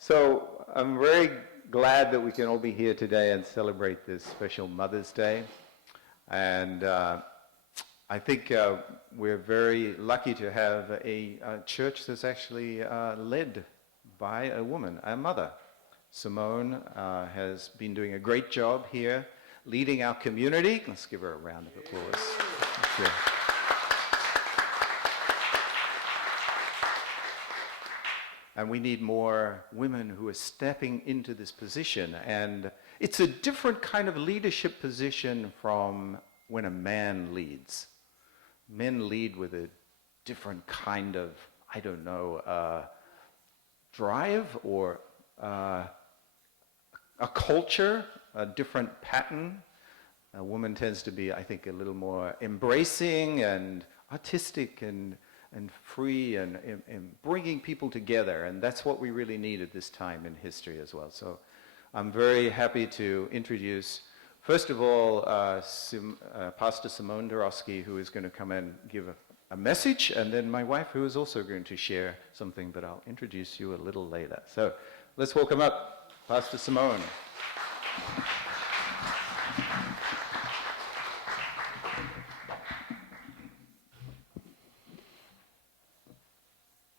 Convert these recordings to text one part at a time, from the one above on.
So I'm very glad that we can all be here today and celebrate this special Mother's Day. And I think we're very lucky to have a church that's actually led by a woman, a mother. Simone has been doing a great job here, leading our community. Let's give her a round of applause. Thank you. And we need more women who are stepping into this position. And it's a different kind of leadership position from when a man leads. Men lead with a different kind of, I don't know, drive or a culture, a different pattern. A woman tends to be, I think, a little more embracing and artistic and free and bringing people together. And that's what we really need at this time in history as well. So I'm very happy to introduce, first of all, Pastor Simone Dorosky, who is going to come and give a message, and then my wife, who is also going to share something, but I'll introduce you a little later. So let's welcome up Pastor Simone.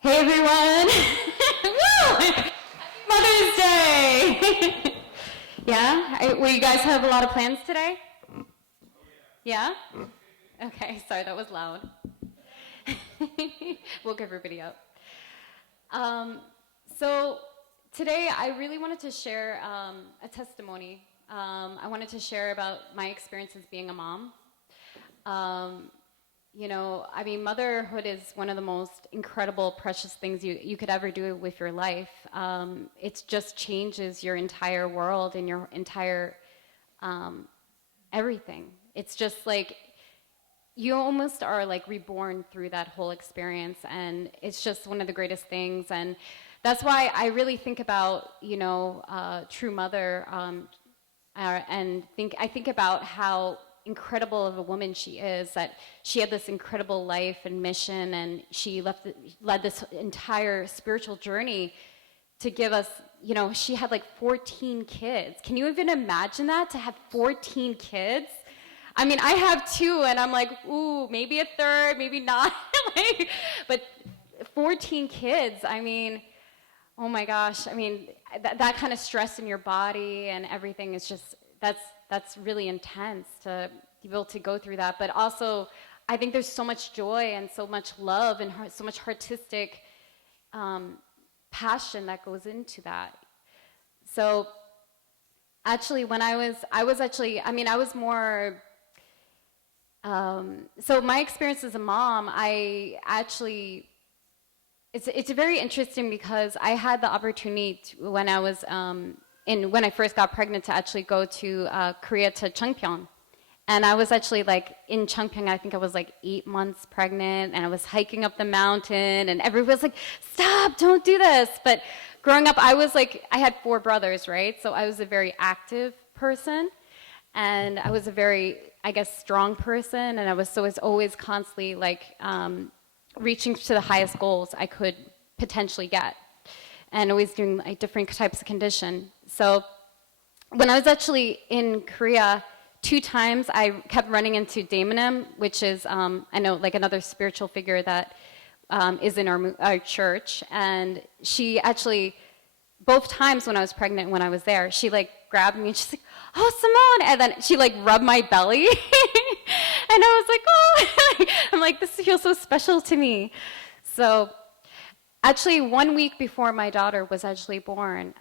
Hey everyone! Woo! Mother's Day! Yeah? Will you guys have a lot of plans today? Yeah? Okay, sorry, that was loud. Woke everybody up. So today I really wanted to share a testimony. I wanted to share about my experience as being a mom. You know, I mean, motherhood is one of the most incredible, precious things you could ever do with your life. It just changes your entire world and your entire everything. It's just like, you almost are like reborn through that whole experience, and it's just one of the greatest things. And that's why I really think about, you know, true mother, and I think about how incredible of a woman she is, that she had this incredible life and mission, and she led this entire spiritual journey to give us, you know, she had like 14 kids. Can you even imagine that, to have 14 kids? I mean, I have 2, and I'm like, ooh, maybe a third, maybe not. But 14 kids, I mean, oh my gosh. I mean, that kind of stress in your body and everything is just, that's really intense to be able to go through that. But also, I think there's so much joy and so much love and so much artistic passion that goes into that. So actually, when I was more, so my experience as a mom, it's very interesting because I had the opportunity to, when I first got pregnant, to actually go to Korea, to Cheongpyeong. And I was actually like in Cheongpyeong, I think I was like 8 months pregnant, and I was hiking up the mountain, and everybody was like, stop, don't do this. But growing up, I had 4 brothers, right? So I was a very active person, and I was a very, I guess, strong person, and I was always constantly like reaching to the highest goals I could potentially get, and always doing like different types of condition. So when I was actually in Korea, 2 times I kept running into Daemonim, which is, I know, like another spiritual figure that is in our church. And she actually, both times when I was pregnant, when I was there, she like grabbed me and she's like, oh, Simone. And then she like rubbed my belly. And I was like, oh, I'm like, this feels so special to me. So actually 1 week before my daughter was actually born,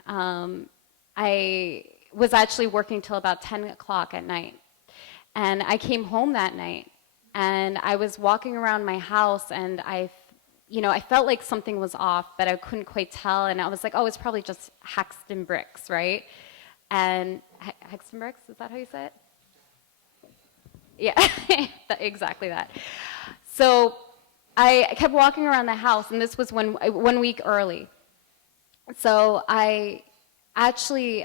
I was actually working till about 10 o'clock at night. And I came home that night, and I was walking around my house, and I felt like something was off, but I couldn't quite tell. And I was like, oh, it's probably just Haxton bricks, right? And Haxton bricks, is that how you say it? Yeah, exactly that. So I kept walking around the house, and this was 1 week early. So I actually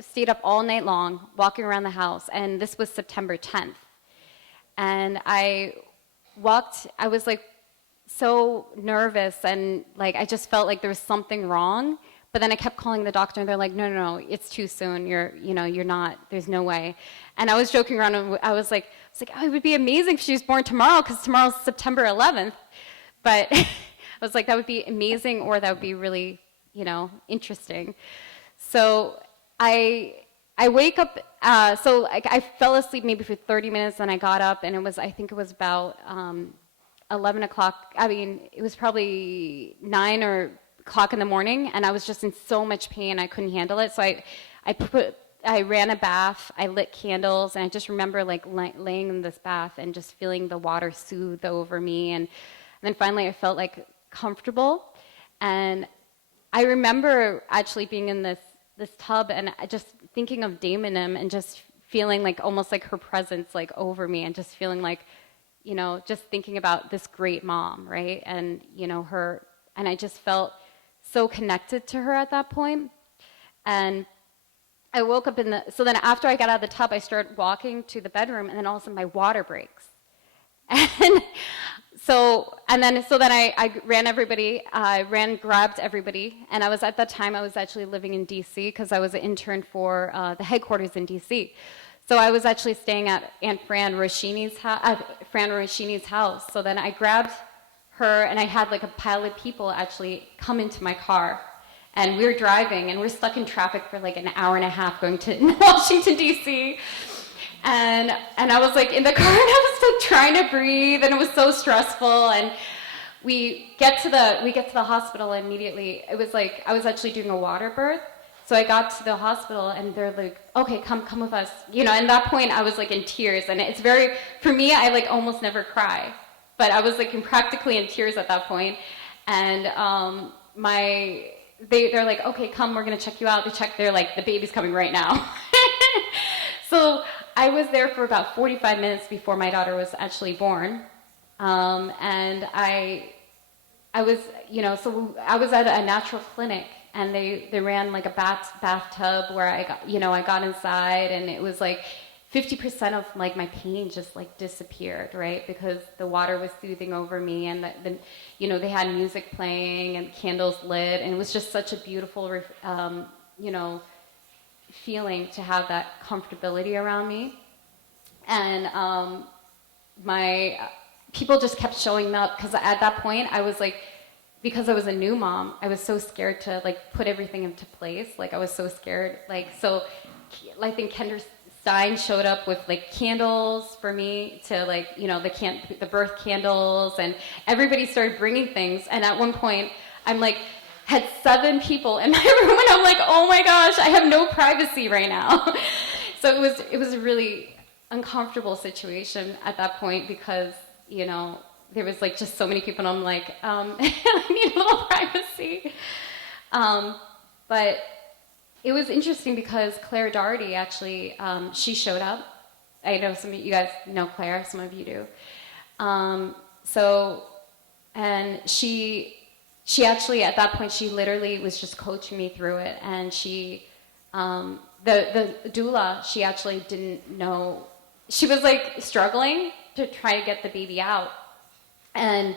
stayed up all night long walking around the house, and this was September 10th. And I was like so nervous, and like I just felt like there was something wrong. But then I kept calling the doctor, and they're like, no, no, no, it's too soon. You're not. There's no way. And I was joking around, and I was like, oh, it would be amazing if she was born tomorrow, because tomorrow's September 11th. But I was like, that would be amazing, or that would be really, interesting. So I wake up. So I fell asleep maybe for 30 minutes, and I got up, and I think it was about 11 o'clock. I mean, it was probably 9 o'clock in the morning, and I was just in so much pain I couldn't handle it. So I ran a bath, I lit candles, and I just remember like laying in this bath and just feeling the water soothe over me, and then finally I felt like comfortable. And I remember actually being in this tub, and I just thinking of Damonim, and just feeling like almost like her presence like over me, and just feeling like, just thinking about this great mom, right? And her, and I just felt so connected to her at that point. And I woke up so then after I got out of the tub, I started walking to the bedroom, and then all of a sudden my water breaks. And so then I grabbed everybody, and at that time I was actually living in DC, because I was an intern for the headquarters in DC. So I was actually staying at Aunt Fran Roshini's house. So then I grabbed her, and I had like a pile of people actually come into my car, and we were driving, and we're stuck in traffic for like an hour and a half going to Washington DC, and I was like in the car, and I was like trying to breathe, and it was so stressful. And we get to the hospital, and immediately it was like I was actually doing a water birth. So I got to the hospital, and they're like, okay, come with us. And at that point I was like in tears, and it's for me, I like almost never cry. But I was like practically in tears at that point. And they're like, okay, come, we're gonna check you out. They're like, the baby's coming right now. So I was there for about 45 minutes before my daughter was actually born. And I was, so I was at a natural clinic, and they ran like a bathtub where I got inside, and it was like 50% of like my pain just like disappeared, right? Because the water was soothing over me, and they had music playing and candles lit, and it was just such a beautiful, feeling to have that comfortability around me. And my people just kept showing up, because at that point I was like, because I was a new mom, I was so scared to like put everything into place. Like I was so scared. Like, so I think Kendra Stein showed up with like candles for me to like, the birth candles, and everybody started bringing things. And at one point I'm like, had 7 people in my room, and I'm like, oh my gosh, I have no privacy right now. So it was a really uncomfortable situation at that point, because, there was like just so many people, and I'm like, I need a little privacy. But it was interesting because Claire Doherty actually, she showed up. I know some of you guys know Claire, some of you do. And she actually, at that point, she literally was just coaching me through it. And the doula, she actually didn't know, she was like struggling to try to get the baby out. And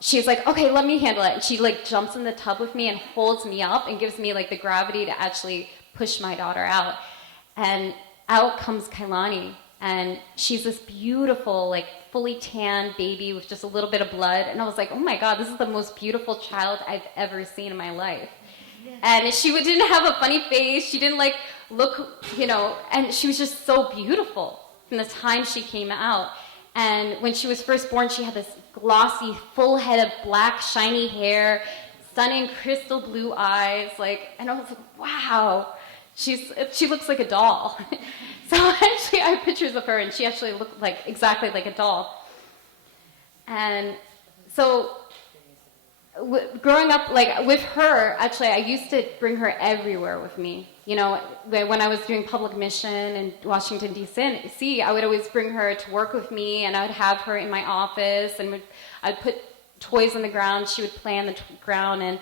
she's like, okay, let me handle it. And she like jumps in the tub with me and holds me up and gives me like the gravity to actually push my daughter out. And out comes Kailani, and she's this beautiful, like fully tanned baby with just a little bit of blood. And I was like, oh my God, this is the most beautiful child I've ever seen in my life. And she didn't have a funny face. She didn't like look, and she was just so beautiful from the time she came out. And when she was first born, she had this glossy, full head of black, shiny hair, stunning crystal blue eyes, and I was like, wow, she looks like a doll. So actually, I have pictures of her, and she actually looked like exactly like a doll. And so, growing up, with her, actually, I used to bring her everywhere with me. When I was doing public mission in Washington, D.C., I would always bring her to work with me, and I would have her in my office, and I'd put toys on the ground. She would play on the ground. And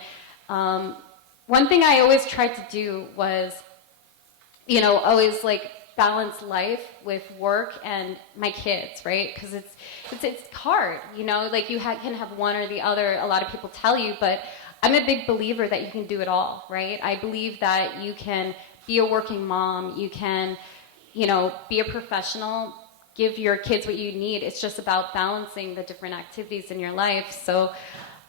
one thing I always tried to do was, always balance life with work and my kids, right? Because it's hard, you know, like you can have one or the other. A lot of people tell you, but I'm a big believer that you can do it all, right? I believe that you can be a working mom, you can, you know, be a professional, give your kids what you need. It's just about balancing the different activities in your life. So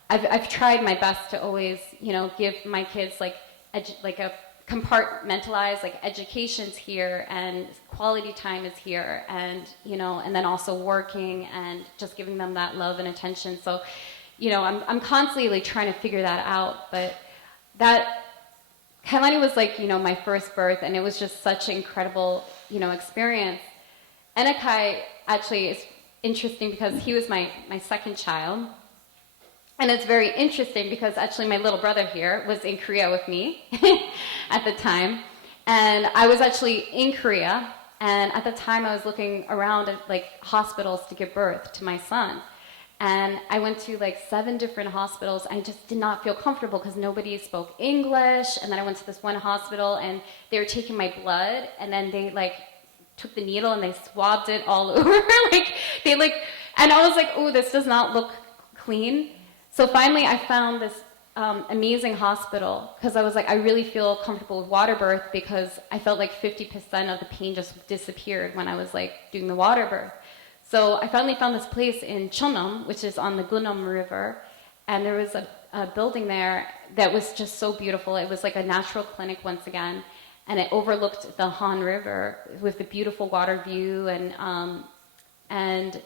I've tried my best to always, you know, give my kids like a compartmentalized, like education's here and quality time is here, and you know, and then also working and just giving them that love and attention. So, you know, I'm constantly like trying to figure that out. But that Kailani was like, you know, my first birth, and it was just such an incredible, you know, experience. Enekai actually is interesting because he was my second child. And it's very interesting because actually my little brother here was in Korea with me at the time. And I was actually in Korea, and at the time I was looking around at like hospitals to give birth to my son. And I went to like 7 different hospitals. I just did not feel comfortable because nobody spoke English. And then I went to this one hospital and they were taking my blood, and then they like took the needle and they swabbed it all over. And I was like, oh, this does not look clean. So finally I found this amazing hospital because I was like, I really feel comfortable with water birth because I felt like 50% of the pain just disappeared when I was like doing the water birth. So I finally found this place in Cheonam, which is on the Gunam River, and there was a building there that was just so beautiful. It was like a natural clinic once again, and it overlooked the Han River with the beautiful water view, and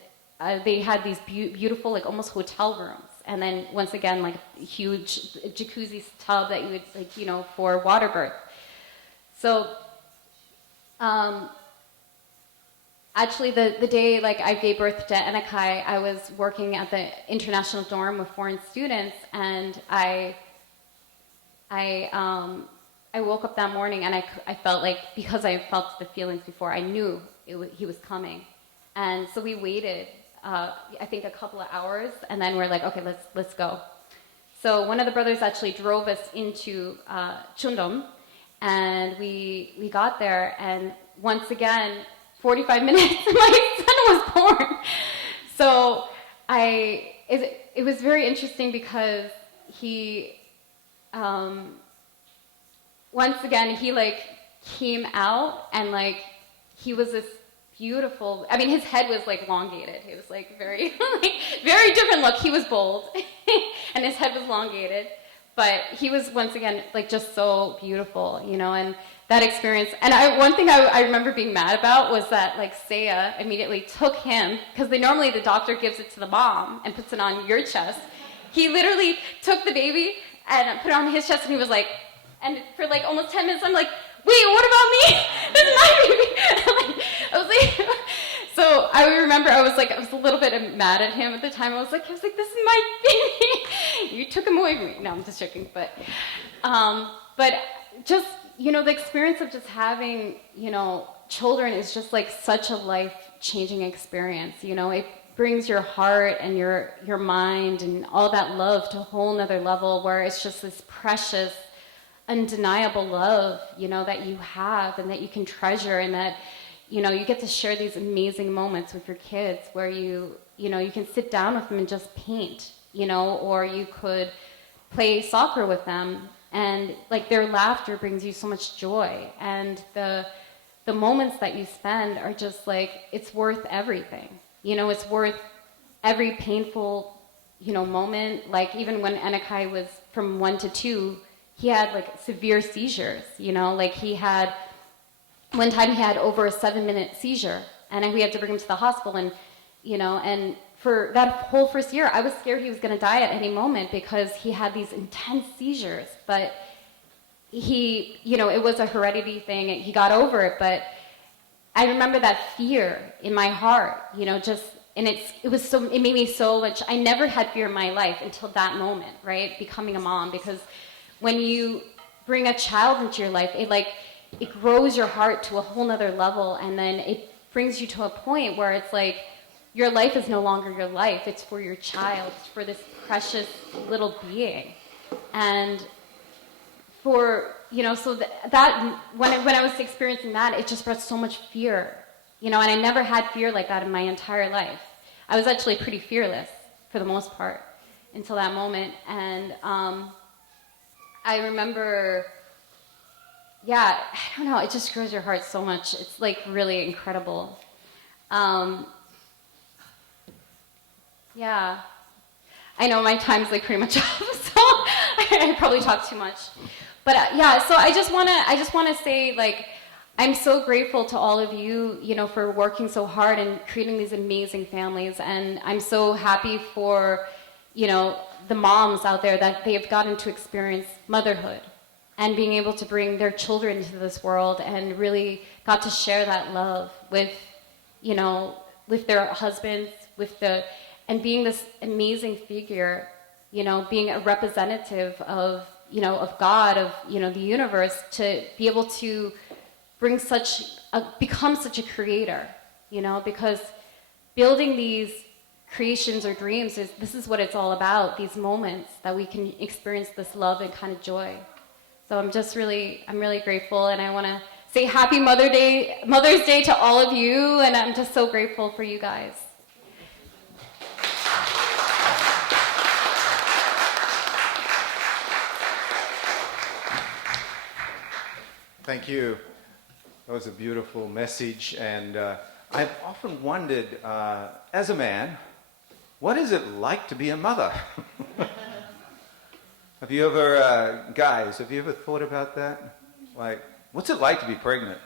they had these beautiful, like almost hotel rooms. And then once again, like a huge jacuzzi tub that you would, like, you know, for water birth. So, actually the day like I gave birth to Enekai, I was working at the international dorm with foreign students, and I woke up that morning and I felt like, because I felt the feelings before, I knew he was coming. And so we waited, I think a couple of hours, and then we're like, okay, let's go. So one of the brothers actually drove us into Chundom, and we got there, and once again, 45 minutes, my son was born. So it was very interesting because he, once again, he like came out, and like he was this beautiful, I mean, his head was like elongated. It was like very, like, very different look. He was bold and his head was elongated, but he was once again like just so beautiful, you know, and that experience. And one thing I remember being mad about was that like Saya immediately took him, because normally the doctor gives it to the mom and puts it on your chest. He literally took the baby and put it on his chest, and he was like, and for like almost 10 minutes, I'm like, wait, what about me? This is my baby. I was like, so I remember I was a little bit mad at him at the time. I was like, this is my baby. You took him away from me. No, I'm just joking. But just, you know, the experience of just having, you know, children is just like such a life-changing experience. You know, it brings your heart and your mind and all that love to a whole nother level, where it's just this precious, undeniable love, you know, that you have and that you can treasure, and that, you know, you get to share these amazing moments with your kids where you know, you can sit down with them and just paint, you know, or you could play soccer with them, and like their laughter brings you so much joy, and the moments that you spend are just like, it's worth everything, you know, it's worth every painful, you know, moment. Like even when Enekai was from 1 to 2, he had like severe seizures, you know, like one time he had over a 7-minute seizure, and we had to bring him to the hospital, and, you know, and for that whole first year, I was scared he was going to die at any moment because he had these intense seizures, but he, you know, it was a heredity thing, and he got over it, but I remember that fear in my heart, you know, just, and it made me so much, I never had fear in my life until that moment, right, becoming a mom, because when you bring a child into your life, it grows your heart to a whole nother level, and then it brings you to a point where it's like your life is no longer your life. It's for your child. It's for this precious little being. And for so that when I was experiencing that, it just brought so much fear, and I never had fear like that in my entire life. I was actually pretty fearless for the most part until that moment. And I remember, I don't know, it just grows your heart so much. It's like really incredible. I know my time's like pretty much up, so I probably talk too much. But so I just wanna say, like, I'm so grateful to all of you, for working so hard and creating these amazing families. And I'm so happy for, the moms out there that they've gotten to experience motherhood and being able to bring their children into this world and really got to share that love with, with their husbands, and being this amazing figure, being a representative of, of God, of, the universe, to be able to bring become such a creator, because building these creations or dreams this is what it's all about, these moments that we can experience this love and kind of joy. So I'm really grateful, and I want to say happy Mother's Day to all of you, and I'm just so grateful for you guys. Thank you. That was a beautiful message, and I've often wondered, as a man, what is it like to be a mother? Have you ever, guys, have you ever thought about that? Like, what's it like to be pregnant,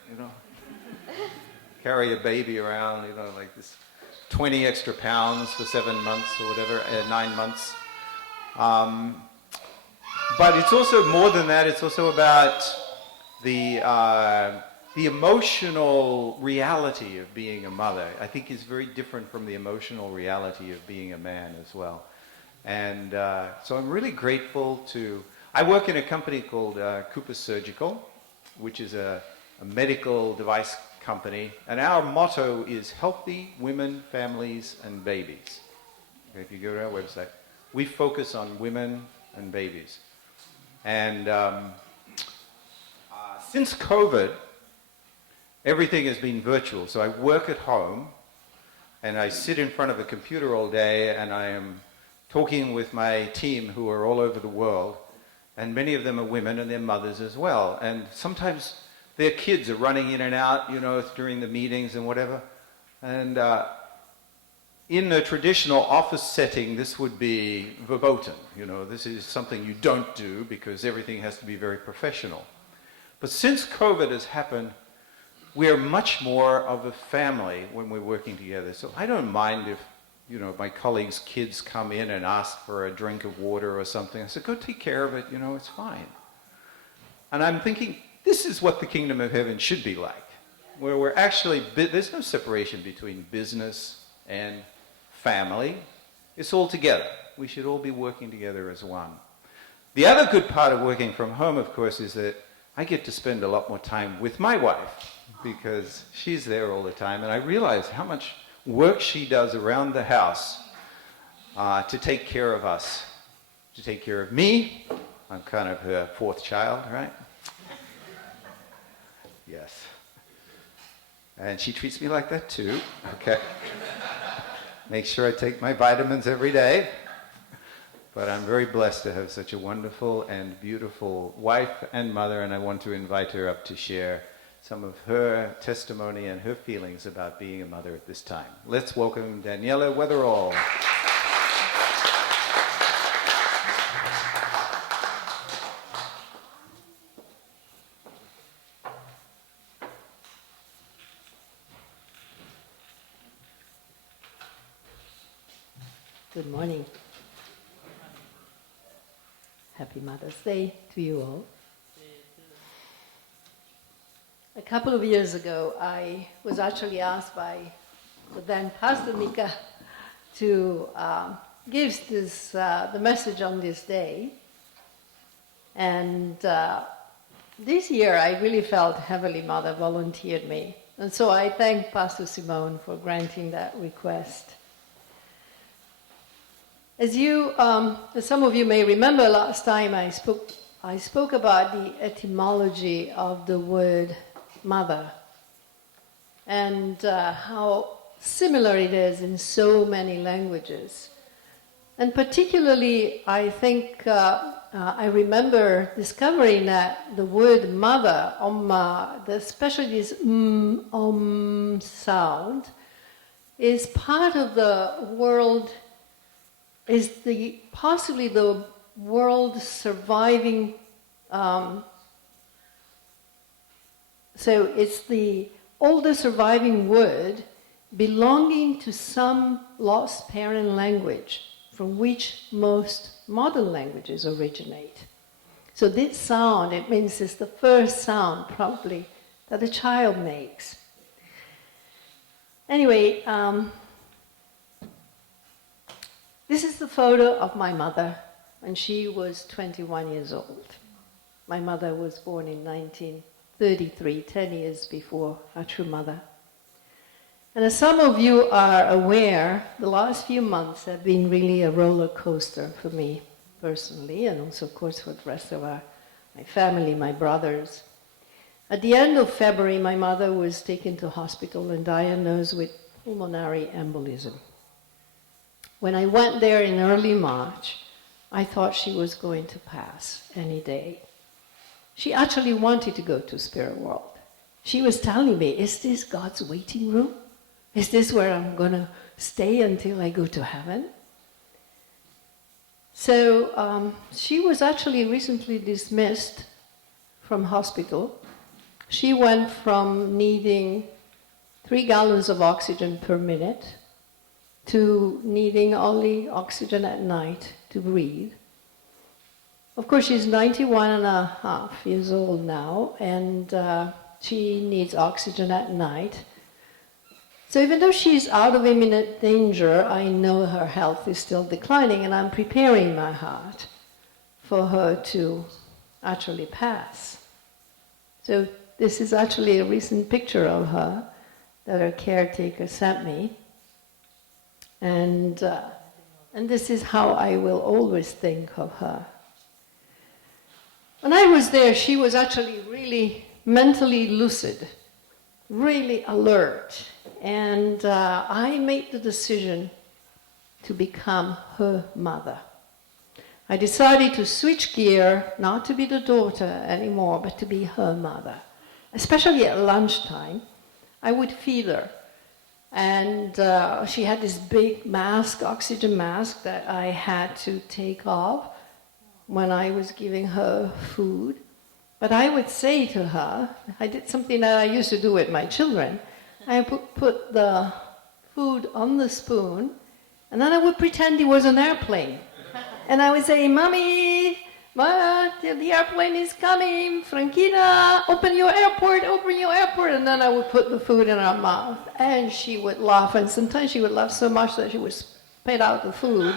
Carry a baby around, like this 20 extra pounds for 7 months or whatever, 9 months. But it's also more than that. It's also about the emotional reality of being a mother, I think, is very different from the emotional reality of being a man as well. And so I'm really grateful I work in a company called Cooper Surgical, which is a medical device company, and our motto is healthy women, families, and babies. Okay, if you go to our website, we focus on women and babies. And since COVID, everything has been virtual. So I work at home, and I sit in front of a computer all day, and I am talking with my team who are all over the world, and many of them are women, and they're mothers as well. And sometimes their kids are running in and out, during the meetings and whatever. And in a traditional office setting, this would be verboten. This is something you don't do because everything has to be very professional. But since COVID has happened, we are much more of a family when we're working together. So I don't mind if, my colleagues' kids come in and ask for a drink of water or something. I said, go take care of it, it's fine. And I'm thinking, this is what the kingdom of heaven should be like, where we're actually, there's no separation between business and family. It's all together. We should all be working together as one. The other good part of working from home, of course, is that I get to spend a lot more time with my wife because she's there all the time, and I realize how much work she does around the house to take care of us, to take care of me. I'm kind of her fourth child, right? Yes. And she treats me like that too, okay? Make sure I take my vitamins every day. But I'm very blessed to have such a wonderful and beautiful wife and mother, and I want to invite her up to share some of her testimony and her feelings about being a mother at this time. Let's welcome Daniela Wetherall. Good morning. Happy Mother's Day to you all. A couple of years ago, I was actually asked by the then Pastor Mika to give the message on this day. And this year, I really felt Heavenly Mother volunteered me. And so I thank Pastor Simone for granting that request. As some of you may remember, last time I spoke I spoke about the etymology of the word mother and how similar it is in so many languages. And particularly, I think, I remember discovering that the word mother, especially this sound, is part of the world, is possibly the world surviving, so it's the oldest surviving word belonging to some lost parent language from which most modern languages originate. So this sound, it means it's the first sound probably that a child makes. Anyway, this is the photo of my mother when she was 21 years old. My mother was born in 1933, 10 years before her true mother. And as some of you are aware, the last few months have been really a roller coaster for me personally, and also, of course, for the rest of my family, my brothers. At the end of February, my mother was taken to hospital and diagnosed with pulmonary embolism. When I went there in early March, I thought she was going to pass any day. She actually wanted to go to spirit world. She was telling me, is this God's waiting room? Is this where I'm going to stay until I go to heaven? So she was actually recently dismissed from hospital. She went from needing 3 gallons of oxygen per minute to needing only oxygen at night to breathe. Of course, she's 91 and a half years old now, and she needs oxygen at night. So even though she's out of imminent danger, I know her health is still declining, and I'm preparing my heart for her to actually pass. So this is actually a recent picture of her that her caretaker sent me. And this is how I will always think of her. When I was there, she was actually really mentally lucid, really alert. And I made the decision to become her mother. I decided to switch gear, not to be the daughter anymore, but to be her mother. Especially at lunchtime, I would feed her. And she had this big mask, oxygen mask, that I had to take off when I was giving her food. But I would say to her, I did something that I used to do with my children. I put the food on the spoon, and then I would pretend it was an airplane. And I would say, Mommy, the airplane is coming. Franquina, open your airport. And then I would put the food in her mouth. And she would laugh, and sometimes she would laugh so much that she would spit out the food.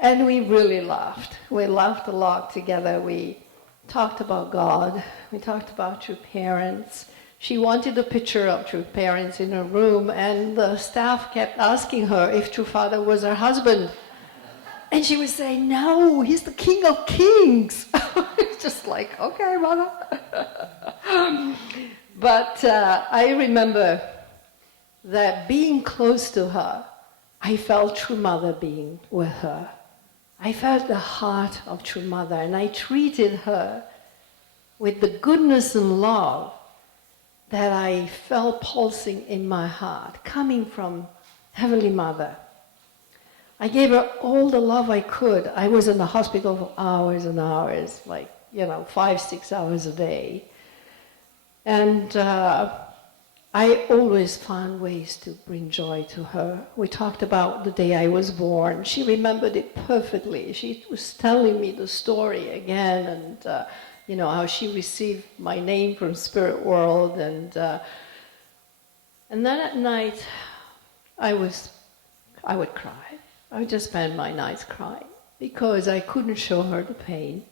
And we really laughed. We laughed a lot together. We talked about God. We talked about true parents. She wanted a picture of true parents in her room, and the staff kept asking her if true father was her husband. And she would say, no, he's the King of Kings. It's just like, okay, mother. But I remember that being close to her, I felt true mother being with her. I felt the heart of true mother, and I treated her with the goodness and love that I felt pulsing in my heart, coming from Heavenly Mother. I gave her all the love I could. I was in the hospital for hours and hours, 5-6 hours a day. And I always found ways to bring joy to her. We talked about the day I was born. She remembered it perfectly. She was telling me the story again, and how she received my name from Spirit World, and then at night, I would cry. I would just spend my nights crying because I couldn't show her the pain,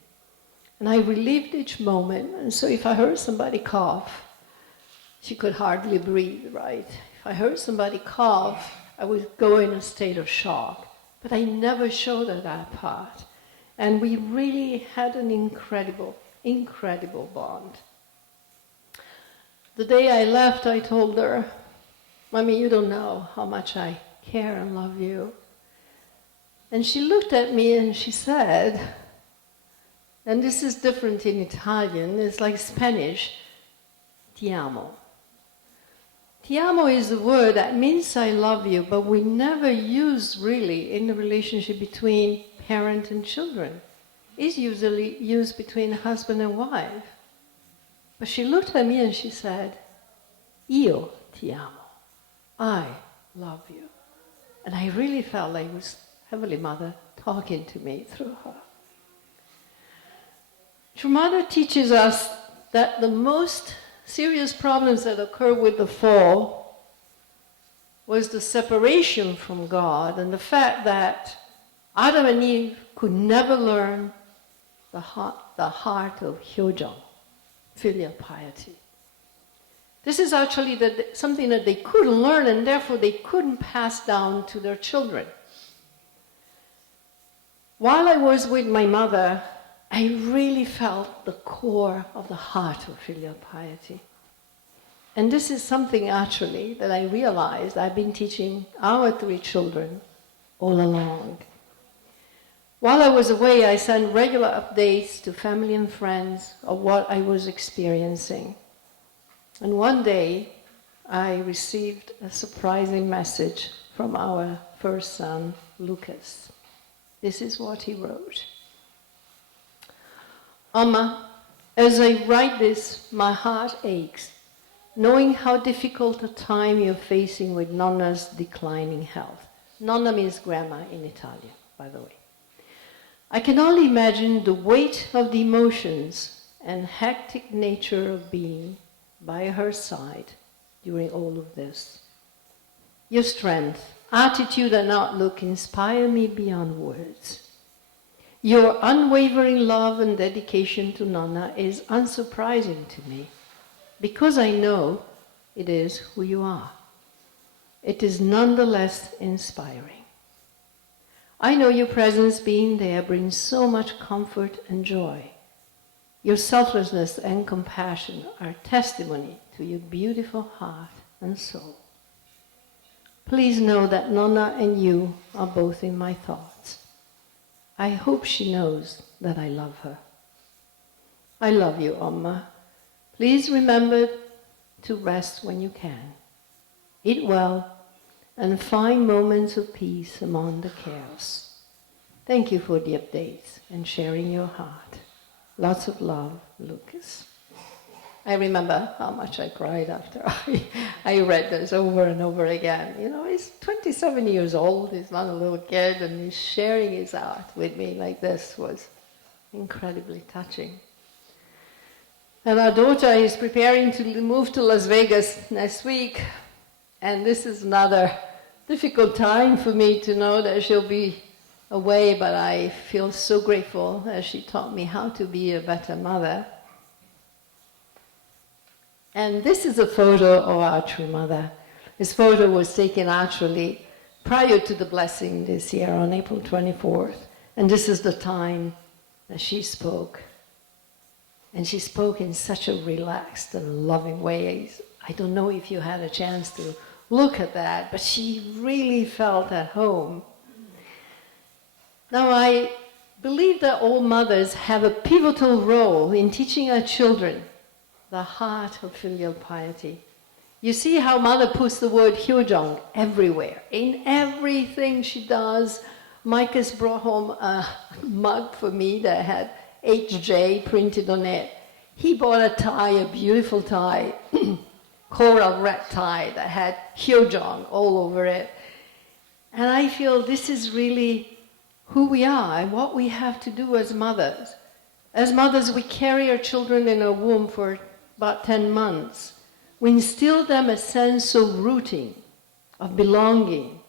and I relived each moment. And so, if I heard somebody cough, she could hardly breathe, right? If I heard somebody cough, I would go in a state of shock, but I never showed her that part. And we really had an incredible, incredible bond. The day I left, I told her, "Mommy, you don't know how much I care and love you." And she looked at me and she said, and this is different in Italian, it's like Spanish, "Ti amo." Ti amo is a word that means I love you, but we never use really in the relationship between parent and children. It's usually used between husband and wife. But she looked at me and she said, "Io ti amo." I love you. And I really felt like it was Heavenly Mother talking to me through her. True Mother teaches us that the most serious problems that occur with the fall was the separation from God and the fact that Adam and Eve could never learn the heart of HyoJeong, filial piety. This is actually something that they couldn't learn, and therefore they couldn't pass down to their children. While I was with my mother, I really felt the core of the heart of filial piety. And this is something actually that I realized I've been teaching our 3 children all along. While I was away, I sent regular updates to family and friends of what I was experiencing. And one day, I received a surprising message from our first son, Lucas. This is what he wrote. "Amma, as I write this, my heart aches, knowing how difficult a time you're facing with Nonna's declining health." Nonna means grandma in Italian, by the way. "I can only imagine the weight of the emotions and hectic nature of being by her side during all of this. Your strength, attitude, and outlook inspire me beyond words. Your unwavering love and dedication to Nonna is unsurprising to me, because I know it is who you are. It is nonetheless inspiring. I know your presence being there brings so much comfort and joy. Your selflessness and compassion are testimony to your beautiful heart and soul. Please know that Nonna and you are both in my thoughts. I hope she knows that I love her. I love you, Amma. Please remember to rest when you can. Eat well and find moments of peace among the chaos. Thank you for the updates and sharing your heart. Lots of love, Lucas." I remember how much I cried after I read this over and over again. You know, he's 27 years old, he's not a little kid, and he's sharing his heart with me like this was incredibly touching. And our daughter is preparing to move to Las Vegas next week, and this is another difficult time for me to know that she'll be away, but I feel so grateful as she taught me how to be a better mother. And this is a photo of our true mother. This photo was taken actually prior to the blessing this year on April 24th. And this is the time that she spoke. And she spoke in such a relaxed and loving way. I don't know if you had a chance to look at that, but she really felt at home. Now, I believe that all mothers have a pivotal role in teaching our children the heart of filial piety. You see how Mother puts the word HyoJeong everywhere. In everything she does. Micah's brought home a mug for me that had HJ printed on it. He bought a tie, a beautiful tie, coral red tie that had HyoJeong all over it. And I feel this is really who we are and what we have to do as mothers. As mothers, we carry our children in our womb for about 10 months. We instill them a sense of rooting, of belonging.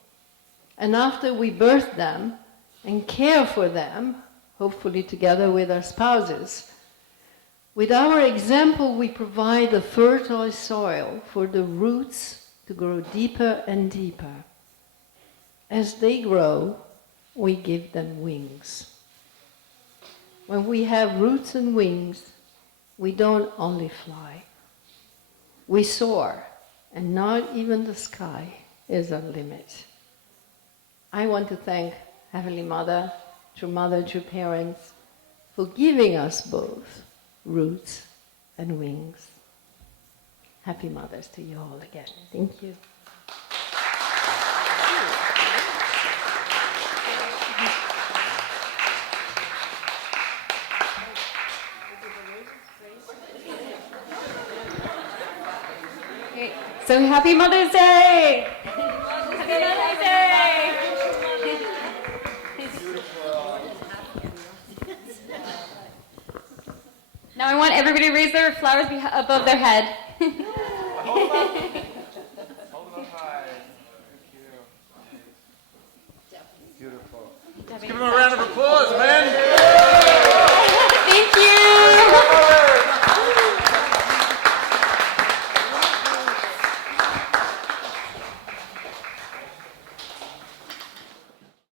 And after we birth them and care for them, hopefully together with our spouses, with our example, we provide the fertile soil for the roots to grow deeper and deeper. As they grow, we give them wings. when we have roots and wings, we don't only fly. We soar, and not even the sky is our limit. I want to thank Heavenly Mother, true parents, for giving us both roots and wings. Happy Mothers to you all again. Thank you. Okay, so happy Mother's Day! Happy Mother's Day! Now I want everybody to raise their flowers above their head. Hold them up high. Thank you. Beautiful. Let's give them a round of applause.